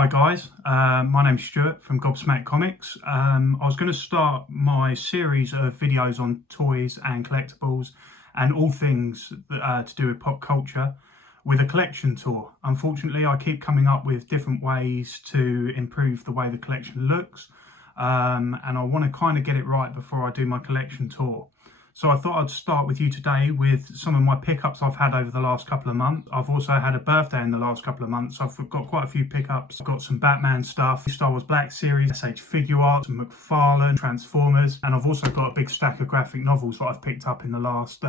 Hi guys, my name's Stuart from Gobsmack Comics. I was going to start my series of videos on toys and collectibles and all things to do with pop culture with a collection tour. Unfortunately, I keep coming up with different ways to improve the way the collection looks, and I want to kind of get it right before I do my collection tour. So I thought I'd start with you today with some of my pickups I've had over the last couple of months. I've also had a birthday in the last couple of months. I've got quite a few pickups. I've got some Batman stuff, Star Wars Black Series, SH figure art, some McFarlane, Transformers, and I've also got a big stack of graphic novels that I've picked up in the last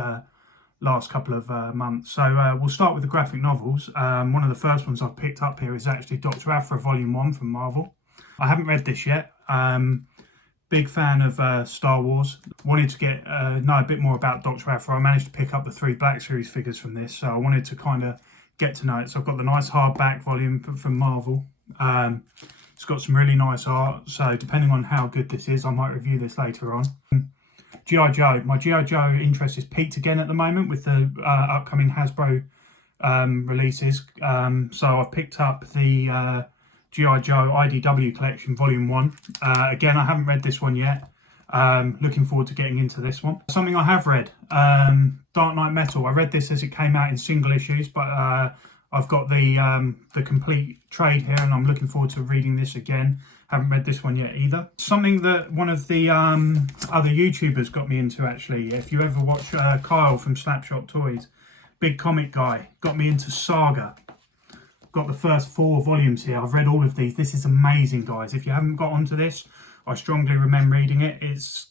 couple of months. So we'll start with the graphic novels. One of the first ones I've picked up here is actually Dr. Aphra Volume 1 from Marvel. I haven't read this yet. Big fan of Star Wars. Wanted to know a bit more about Dr. Aphra. I managed to pick up the 3 Black Series figures from this, so I wanted to kind of get to know it. So I've got the nice hardback volume from Marvel. It's got some really nice art, so depending on how good this is, I might review this later on. G.I. Joe. My G.I. Joe interest is peaked again at the moment with the upcoming Hasbro releases. So I've picked up the G.I. Joe IDW collection volume 1. Again, I haven't read this one yet. Looking forward to getting into this one. Something I have read, Dark Knight Metal. I read this as it came out in single issues, but I've got the complete trade here and I'm looking forward to reading this again. Haven't read this one yet either. Something that one of the other YouTubers got me into, actually. If you ever watch Kyle from Slapshot Toys, big comic guy, got me into Saga. Got the first 4 volumes here. I've read all of these. This is amazing, guys. If you haven't got onto this, I strongly recommend reading it. It's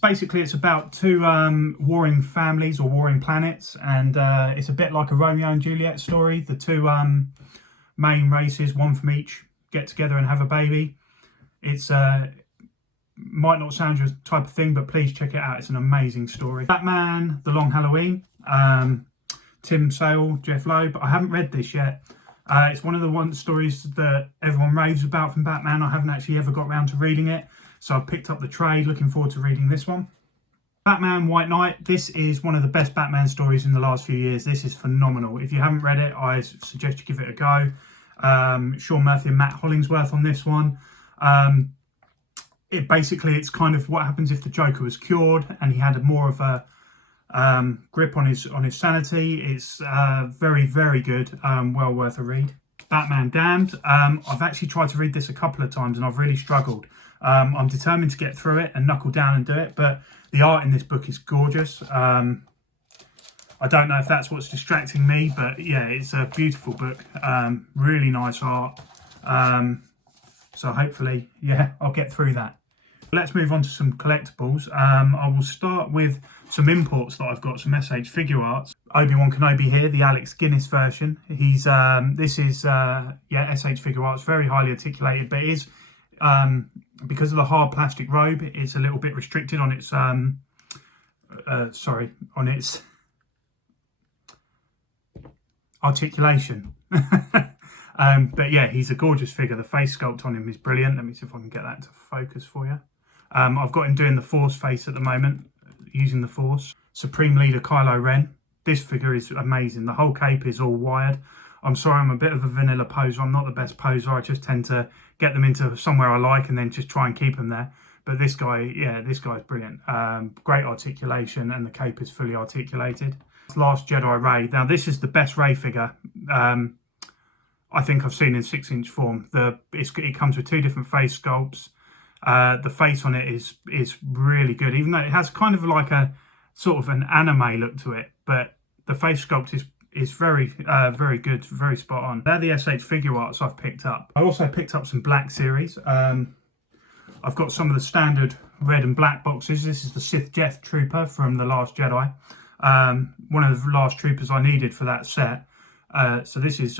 basically about 2 warring families or warring planets, and it's a bit like a Romeo and Juliet story. The 2 main races, one from each, get together and have a baby. It's might not sound your type of thing, but please check it out. It's an amazing story. Batman: The Long Halloween. Tim Sale, Jeff Loeb. I haven't read this yet. It's one of the stories that everyone raves about from Batman. I haven't actually ever got around to reading it, so I've picked up the trade. Looking forward to reading this one. Batman White Knight. This is one of the best Batman stories in the last few years. This is phenomenal. If you haven't read it, I suggest you give it a go. Sean Murphy and Matt Hollingsworth on this one. It's kind of what happens if the Joker was cured and he had more of a grip on his sanity. It's very, very good. Well worth a read. Batman Damned. I've actually tried to read this a couple of times and I've really struggled. I'm determined to get through it and knuckle down and do it, but the art in this book is gorgeous. I don't know if that's what's distracting me, but yeah, it's a beautiful book. Really nice art. So hopefully, yeah, I'll get through that. Let's move on to some collectibles. I will start with some imports that I've got, some SH figure arts. Obi-Wan Kenobi here, the Alex Guinness version. This is SH figure arts, very highly articulated, but it is because of the hard plastic robe, it's a little bit restricted on its articulation. But yeah, he's a gorgeous figure. The face sculpt on him is brilliant. Let me see if I can get that to focus for you. I've got him doing the Force face at the moment, using the Force. Supreme Leader Kylo Ren. This figure is amazing. The whole cape is all wired. I'm sorry, I'm a bit of a vanilla poser. I'm not the best poser. I just tend to get them into somewhere I like and then just try and keep them there. But this guy, yeah, this guy's brilliant. Great articulation, and the cape is fully articulated. Last Jedi Rey. Now, this is the best Rey figure I think I've seen in 6-inch form. It comes with 2 different face sculpts. The face on it is really good, even though it has kind of like a sort of an anime look to it. But the face sculpt is very very good, very spot on. They're the SH figure arts I've picked up. I also picked up some Black Series. I've got some of the standard red and black boxes. This is the Sith Death Trooper from The Last Jedi. One of the last troopers I needed for that set. So this is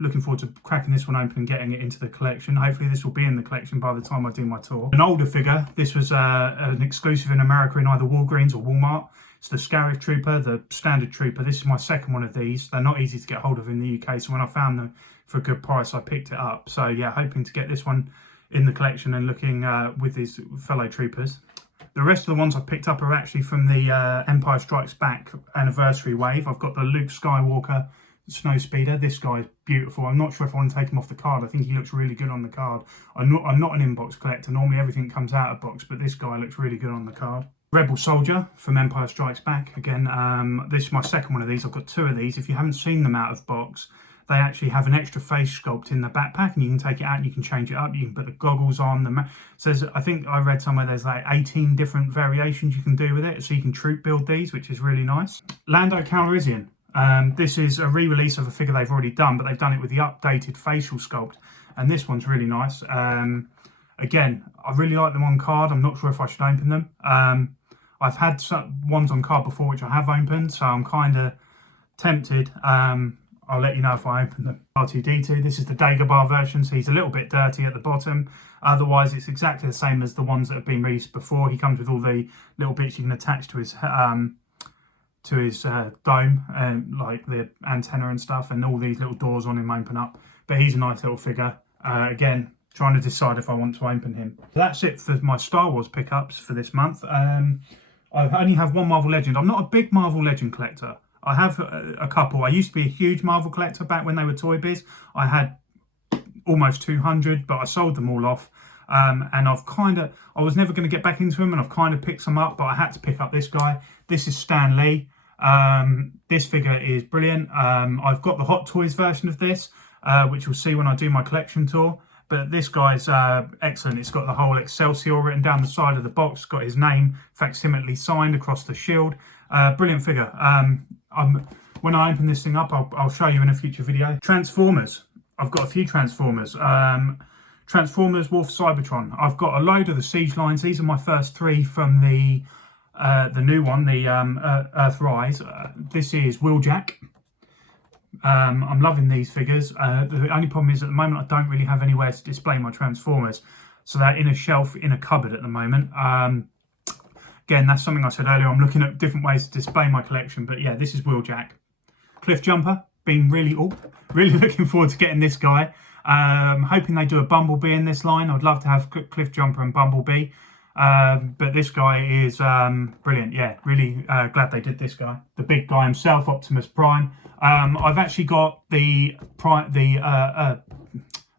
looking forward to cracking this one open and getting it into the collection. Hopefully this will be in the collection by the time I do my tour. An older figure. This was an exclusive in America in either Walgreens or Walmart. It's the Scarif Trooper, the standard trooper. This is my second one of these. They're not easy to get hold of in the UK, so when I found them for a good price, I picked it up. So yeah, hoping to get this one in the collection and looking with these fellow troopers. The rest of the ones I've picked up are actually from the Empire Strikes Back anniversary wave. I've got the Luke Skywalker snow speeder. This guy's beautiful. I'm not sure if I want to take him off the card. I think he looks really good on the card. I'm not an inbox collector. Normally everything comes out of box, but this guy looks really good on the card. Rebel Soldier from Empire Strikes Back. Again, this is my second one of these. I've got two of these. If you haven't seen them out of box, they actually have an extra face sculpt in the backpack, and you can take it out and you can change it up. You can put the goggles on. I think I read somewhere there's like 18 different variations you can do with it, so you can troop build these, which is really nice. Lando Calrissian. This is a re-release of a figure they've already done, but they've done it with the updated facial sculpt, and this one's really nice. Again, I really like them on card. I'm not sure if I should open them. I've had some ones on card before which I have opened, so I'm kind of tempted. I'll let you know if I open them. R2-D2, this is the Dagobah version, so he's a little bit dirty at the bottom. Otherwise, it's exactly the same as the ones that have been released before. He comes with all the little bits you can attach to his dome, like the antenna and stuff, and all these little doors on him open up. But he's a nice little figure. Again, trying to decide if I want to open him. So that's it for my Star Wars pickups for this month. I only have one Marvel Legend. I'm not a big Marvel Legend collector. I have a couple. I used to be a huge Marvel collector back when they were Toy Biz. I had almost 200, but I sold them all off. And I was never going to get back into them, and I've kind of picked some up, but I had to pick up this guy. This is Stan Lee. This figure is brilliant. I've got the Hot Toys version of this, which you'll see when I do my collection tour. But this guy's excellent. It's got the whole Excelsior written down the side of the box. It's got his name facsimilarly signed across the shield. Brilliant figure. When I open this thing up, I'll show you in a future video. Transformers. I've got a few Transformers. Transformers, Wolf, Cybertron. I've got a load of the Siege lines. These are my first three from the new one, the Earthrise. This is Wheeljack. I'm loving these figures. The only problem is at the moment I don't really have anywhere to display my Transformers. So they're in a shelf in a cupboard at the moment. Again, that's something I said earlier. I'm looking at different ways to display my collection. But yeah, this is Wheeljack. Cliff Jumper. Been really looking forward to getting this guy. Hoping they do a Bumblebee in this line. I'd love to have Cliff Jumper and Bumblebee. But this guy is brilliant. Yeah, really glad they did this guy. The big guy himself, Optimus Prime. I've actually got the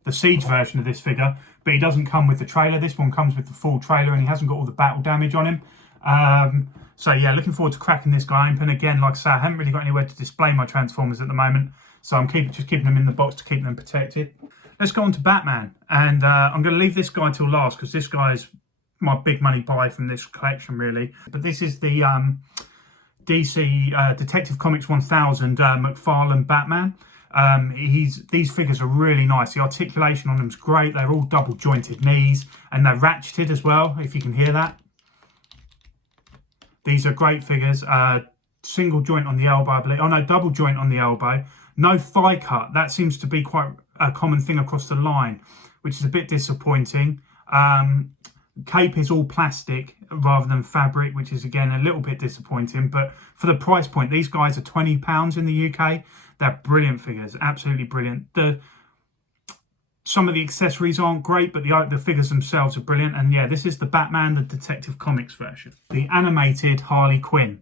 Siege version of this figure, but he doesn't come with the trailer. This one comes with the full trailer, and he hasn't got all the battle damage on him. So yeah, looking forward to cracking this guy open. Again, like I say, I haven't really got anywhere to display my Transformers at the moment, so I'm just keeping them in the box to keep them protected. Let's go on to Batman, and I'm going to leave this guy till last because this guy is my big money buy from this collection, really. But this is the DC Detective Comics 1000 McFarlane Batman. These figures are really nice. The articulation on them is great. They're all double jointed knees, and they're ratcheted as well, if you can hear that. These are great figures. Single joint on the elbow, I believe. Oh no, double joint on the elbow. No thigh cut. That seems to be quite a common thing across the line, which is a bit disappointing. Cape is all plastic rather than fabric, which is again a little bit disappointing. But for the price point, these guys are £20 in the UK. They're brilliant figures, absolutely brilliant. Some of the accessories aren't great, but the figures themselves are brilliant. And yeah, this is the Batman, the Detective Comics version. The animated Harley Quinn.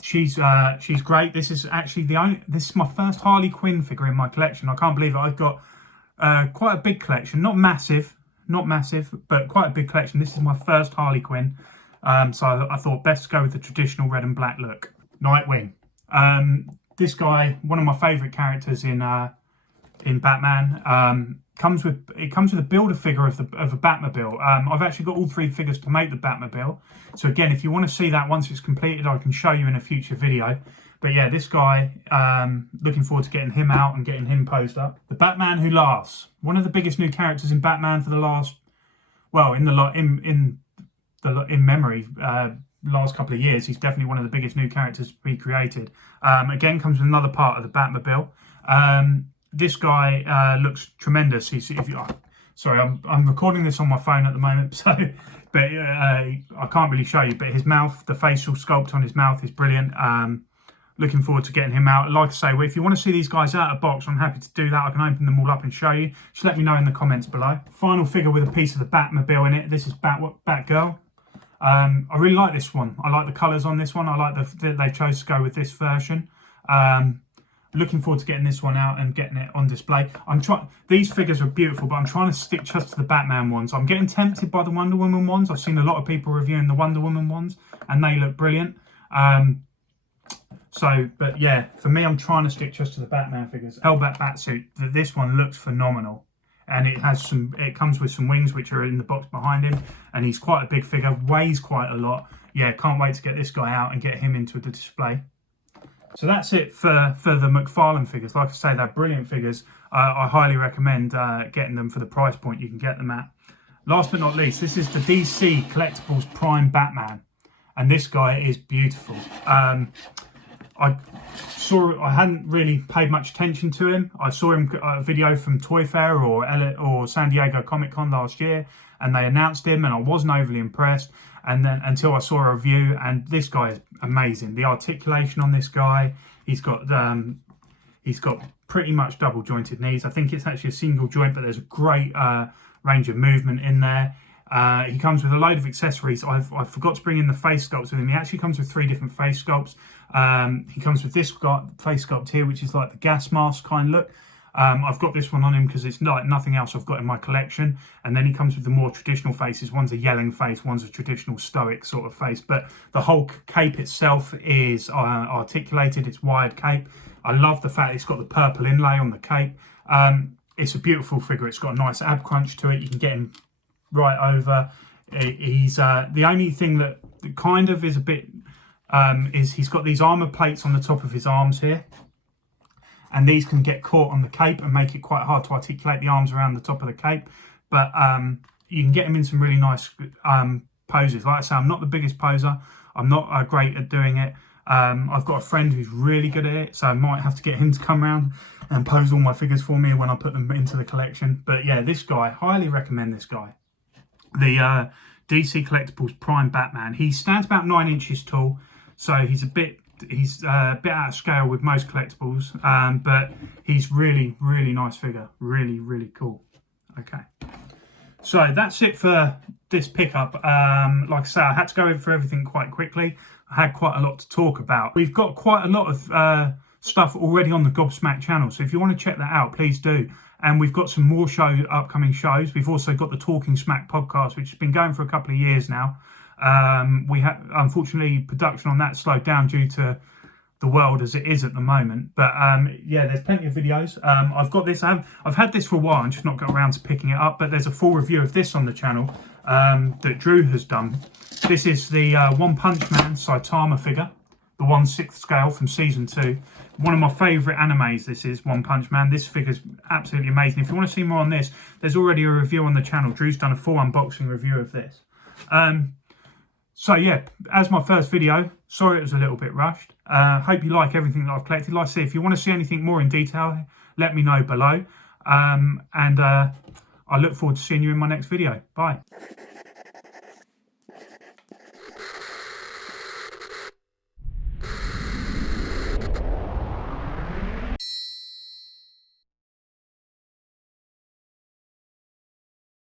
She's great. This is actually this is my first Harley Quinn figure in my collection. I can't believe it. I've got quite a big collection, not massive, but quite a big collection. This is my first Harley Quinn. So I thought best to go with the traditional red and black look. Nightwing. This guy, one of my favourite characters in Batman. Comes with a builder figure of a Batmobile. I've actually got all three figures to make the Batmobile. So again, if you want to see that once it's completed, I can show you in a future video. But yeah, this guy, looking forward to getting him out and getting him posed up. The Batman Who Laughs. One of the biggest new characters in Batman for the last, well, in memory, last couple of years. He's definitely one of the biggest new characters to be created. Again, comes with another part of the Batmobile. This guy looks tremendous. Sorry, I'm recording this on my phone at the moment, so but I can't really show you. But his mouth, the facial sculpt on his mouth is brilliant. Looking forward to getting him out. Like I say, if you want to see these guys out of box, I'm happy to do that. I can open them all up and show you. Just let me know in the comments below. Final figure with a piece of the Batmobile in it. This is Batgirl. I really like this one. I like the colours on this one. I like that they chose to go with this version. looking forward to getting this one out and getting it on display. These figures are beautiful, but I'm trying to stick just to the Batman ones. I'm getting tempted by the Wonder Woman ones. I've seen a lot of people reviewing the Wonder Woman ones, and they look brilliant. But yeah, for me, I'm trying to stick just to the Batman figures. Hellbat Batsuit, this one looks phenomenal. And it comes with some wings, which are in the box behind him. And he's quite a big figure, weighs quite a lot. Yeah, can't wait to get this guy out and get him into the display. So that's it for the McFarlane figures. Like I say, they're brilliant figures. I highly recommend getting them for the price point you can get them at. Last but not least, this is the DC Collectibles Prime Batman. And this guy is beautiful. I hadn't really paid much attention to him. I saw him a video from Toy Fair or San Diego Comic Con last year, and they announced him, and I wasn't overly impressed. And then until I saw a review, and this guy is amazing. The articulation on this guy, he's got pretty much double jointed knees. I think it's actually a single joint, but there's a great range of movement in there. He comes with a load of accessories. I forgot to bring in the face sculpts with him. He actually comes with 3 different face sculpts. He comes with this face sculpt here, which is like the gas mask kind of look. I've got this one on him because it's like nothing else I've got in my collection. And then he comes with the more traditional faces. One's a yelling face, one's a traditional stoic sort of face. But the whole cape itself is articulated. It's wired cape. I love the fact it's got the purple inlay on the cape. It's a beautiful figure. It's got a nice ab crunch to it. You can get him right over. He's the only thing that kind of is a bit is he's got these armor plates on the top of his arms here, and these can get caught on the cape and make it quite hard to articulate the arms around the top of the cape. But you can get him in some really nice poses. Like I say, I'm not the biggest poser. I'm not great at doing it. I've got a friend who's really good at it, so I might have to get him to come around and pose all my figures for me when I put them into the collection. But yeah, this guy, highly recommend this guy. The DC Collectibles Prime Batman. He stands about 9 inches tall, so he's a bit out of scale with most collectibles, but he's really nice figure. Really cool. Okay, so that's it for this pickup. Like I say, I had to go in for everything quite quickly. I had quite a lot to talk about. We've got quite a lot of stuff already on the Gobsmack channel, so if you want to check that out, please do. And we've got some more upcoming shows. We've also got the Talking Smack podcast, which has been going for a couple of years now. We have, unfortunately, production on that slowed down due to the world as it is at the moment. But yeah, there's plenty of videos. I've got this. I've had this for a while and just not got around to picking it up. But there's a full review of this on the channel that Drew has done. This is the One Punch Man Saitama figure, the 1/6 scale from season 2. One of my favourite animes, this is One Punch Man. This figure's absolutely amazing. If you want to see more on this, there's already a review on the channel. Drew's done a full unboxing review of this. So yeah, as my first video, sorry it was a little bit rushed. Hope you like everything that I've collected. Like I say, if you want to see anything more in detail, let me know below. I look forward to seeing you in my next video. Bye.